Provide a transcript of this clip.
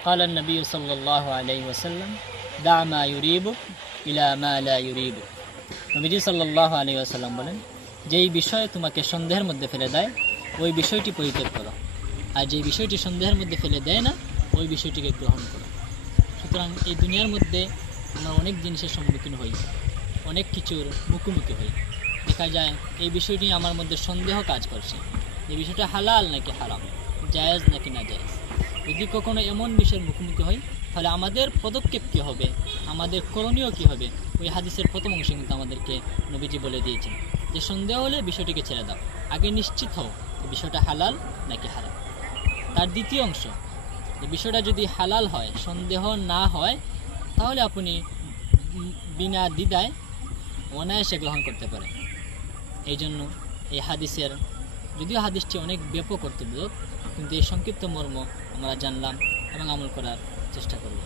قال النبي صلى الله عليه وسلم دع ما يريبك إلى ما لا يريبك নবীজি সাল্লাল্লাহু আলাইহি ওয়াসাল্লাম বলেন, যেই বিষয় তোমাকে সন্দেহের মধ্যে ফেলে দেয় ওই বিষয়টি পরিত্যাগ করো, আর যেই বিষয়টি সন্দেহের মধ্যে ফেলে দেয় না ওই বিষয়টিকে গ্রহণ করো। সুতরাং এই দুনিয়ার মধ্যে আমরা অনেক জিনিসের সম্মুখীন হই, অনেক কিছুর মুখোমুখি হই। দেখা যায় এই বিষয়টি আমার মধ্যে সন্দেহ কাজ করছে, এই বিষয়টা হালাল নাকি হারাম, জায়েজ নাকি না জায়েজ। যদি কখনো এমন বিষয়ের মুখোমুখি হই তাহলে আমাদের পদক্ষেপ কী হবে, আমাদের করণীয় কী হবে, ওই হাদিসের প্রথম অংশে কিন্তু আমাদেরকে নবীজি বলে দিয়েছেন যে সন্দেহ হলে বিষয়টিকে ছেড়ে দাও, আগে নিশ্চিত হও বিষয়টা হালাল নাকি হারাম। তার দ্বিতীয় অংশ, যে বিষয়টা যদি হালাল হয়, সন্দেহ না হয়, তাহলে আপনি বিনা দ্বিধায় অনায়াসে গ্রহণ করতে পারেন। এই জন্য এই হাদিসের, যদিও হাদিসটি অনেক ব্যাপক অর্থবোধক, কিন্তু এই সংক্ষিপ্ত মর্ম আমরা জানলাম এবং আমল করার চেষ্টা করব।